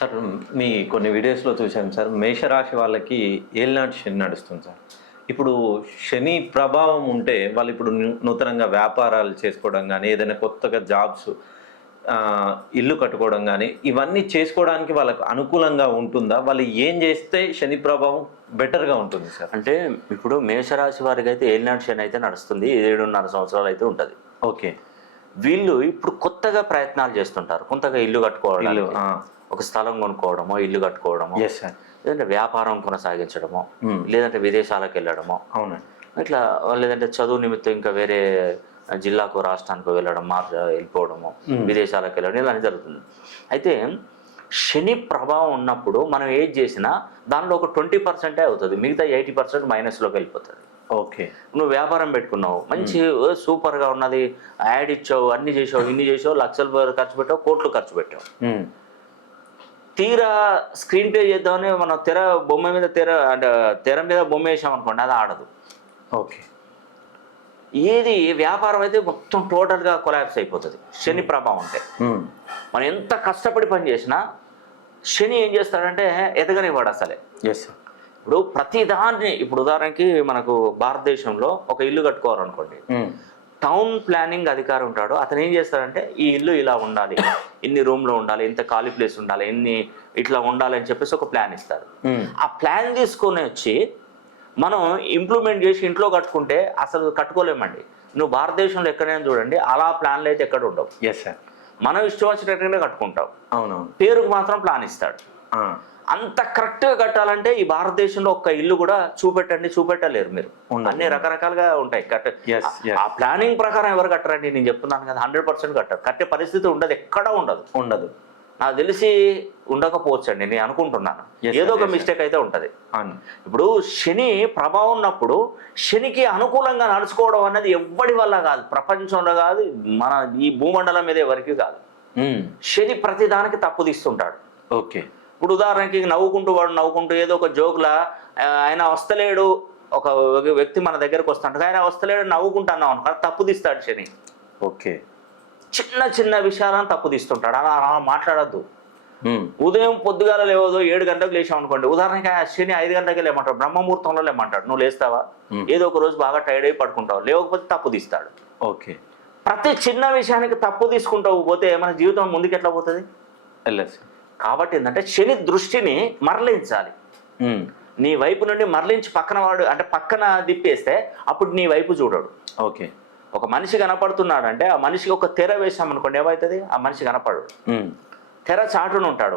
Sir మీ కొన్ని వీడియోస్లో చూశాను సార్, మేషరాశి వాళ్ళకి ఏలినాటి శని నడుస్తుంది సార్. ఇప్పుడు శని ప్రభావం ఉంటే వాళ్ళు ఇప్పుడు నూతనంగా వ్యాపారాలు చేసుకోవడం కానీ, ఏదైనా కొత్తగా జాబ్స్, ఇల్లు కట్టుకోవడం కానీ, ఇవన్నీ చేసుకోవడానికి వాళ్ళకు అనుకూలంగా ఉంటుందా? వాళ్ళు ఏం చేస్తే శని ప్రభావం బెటర్గా ఉంటుంది సార్? అంటే ఇప్పుడు మేషరాశి వారికి అయితే ఏలినాటి శని అయితే నడుస్తుంది, 7.5 సంవత్సరాలు అయితే ఉంటుంది. ఓకే. వీళ్ళు ఇప్పుడు కొత్తగా ప్రయత్నాలు చేస్తుంటారు, కొత్తగా ఇల్లు కట్టుకోవడం, ఒక స్థలం కొనుక్కోవడమో, ఇల్లు కట్టుకోవడమో, లేదంటే వ్యాపారం కొనసాగించడమో, లేదంటే విదేశాలకు వెళ్ళడమో, అవునండి, ఇట్లా లేదంటే చదువు నిమిత్తం ఇంకా వేరే జిల్లాకు రాష్ట్రానికి వెళ్ళడం, వెళ్ళిపోవడము, విదేశాలకు వెళ్ళడం, ఇలా జరుగుతుంది. అయితే శని ప్రభావం ఉన్నప్పుడు మనం ఏది చేసినా దానిలో ఒక 20% అవుతుంది, మిగతా 80% మైనస్లోకి వెళ్ళిపోతుంది. ఓకే. నువ్వు వ్యాపారం పెట్టుకున్నావు, మంచి సూపర్గా ఉన్నది, యాడ్ ఇచ్చావు, అన్ని చేసావు, ఇన్ని చేసావు, లక్షలు ఖర్చు పెట్టావు, కోట్లు ఖర్చు పెట్టావు. తీరా స్క్రీన్ ప్లే చేద్దామని మనం బొమ్మ మీద తెర మీద బొమ్మ వేసాం అనుకోండి, అది ఆడదు. ఓకే. ఏది వ్యాపారం అయితే మొత్తం టోటల్గా కొలాప్స్ అయిపోతుంది శని ప్రభావం ఉంటే. మనం ఎంత కష్టపడి పని చేసినా శని ఏం చేస్తాడంటే ఎదగనివ్వడు అసలే. ఇప్పుడు ప్రతి దాన్ని, ఇప్పుడు ఉదాహరణకి మనకు భారతదేశంలో ఒక ఇల్లు కట్టుకోవాలనుకోండి, టౌన్ ప్లానింగ్ అధికారి ఉంటాడు, అతను ఏం చేస్తాడంటే ఈ ఇల్లు ఇలా ఉండాలి, ఇన్ని రూమ్లో ఉండాలి, ఇంత ఖాళీ ప్లేస్ ఉండాలి, ఇట్లా ఉండాలి అని చెప్పేసి ఒక ప్లాన్ ఇస్తాడు. ఆ ప్లాన్ తీసుకొని వచ్చి మనం ఇంప్లిమెంట్ చేసి ఇంట్లో కట్టుకుంటే అసలు కట్టుకోలేమండి. నువ్వు భారతదేశంలో ఎక్కడైనా చూడండి, అలా ప్లాన్లు అయితే ఎక్కడ ఉండవు. మనం ఇష్టం వచ్చినట్టుగానే కట్టుకుంటాం. అవునవును. పేరుకు మాత్రం ప్లాన్ ఇస్తాడు. అంత కరెక్ట్గా కట్టాలంటే ఈ భారతదేశంలో ఒక్క ఇల్లు కూడా చూపెట్టలేరు మీరు. అన్ని రకరకాలుగా ఉంటాయి. ఆ ప్లానింగ్ ప్రకారం ఎవరు కట్టరండి, నేను చెప్తున్నాను కదా, 100% కట్టారు. కట్టే పరిస్థితి ఉండదు, ఎక్కడా ఉండదు. నాకు తెలిసి ఉండకపోవచ్చండి, నేను అనుకుంటున్నాను. ఏదో ఒక మిస్టేక్ అయితే ఉంటుంది. ఇప్పుడు శని ప్రభావం ఉన్నప్పుడు శనికి అనుకూలంగా నడుచుకోవడం అన్నది ఎవ్వడి వల్ల కాదు, ప్రపంచంలో కాదు, మన ఈ భూమండలం మీద ఎవరికి కాదు. శని ప్రతిదానికి తప్పు తీస్తుంటాడు. ఓకే. ఇప్పుడు ఉదాహరణకి నవ్వుకుంటూ ఏదో ఒక జోక్లా ఆయన వస్తలేడు, ఒక వ్యక్తి మన దగ్గరకు వస్తాడు, ఆయన వస్తలేడు నవ్వుకుంటున్నాం అనుకో, తప్పు తీస్తాడు శని. ఓకే. చిన్న విషయాలను తప్పు తీస్తుంటాడు, అలా మాట్లాడద్దు. ఉదయం పొద్దుగాల లేవదో 7 గంటలకు లేచాం అనుకోండి, ఉదాహరణకి శని 5 గంటలకి లేమంటాడు, బ్రహ్మముహూర్తంలో లేమంటాడు. నువ్వు లేస్తావా? ఏదో ఒక రోజు బాగా టైర్డ్ అయి పడుకుంటావు, లేకపోతే తప్పు తీస్తాడు. ఓకే. ప్రతి చిన్న విషయానికి తప్పు తీసుకుంటావు పోతే మన జీవితం ముందుకు ఎట్లా పోతుంది? కాబట్టి ఏంటంటే శని దృష్టిని మరలించాలి, నీ వైపు నుండి మరలించి పక్కన దిప్పేస్తే అప్పుడు నీ వైపు చూడడు. ఓకే. ఒక మనిషి కనపడుతున్నాడు అంటే ఆ మనిషికి ఒక తెర వేసామనుకోండి, ఏమవుతుంది? ఆ మనిషి కనపడడు, తెర చాటును ఉంటాడు.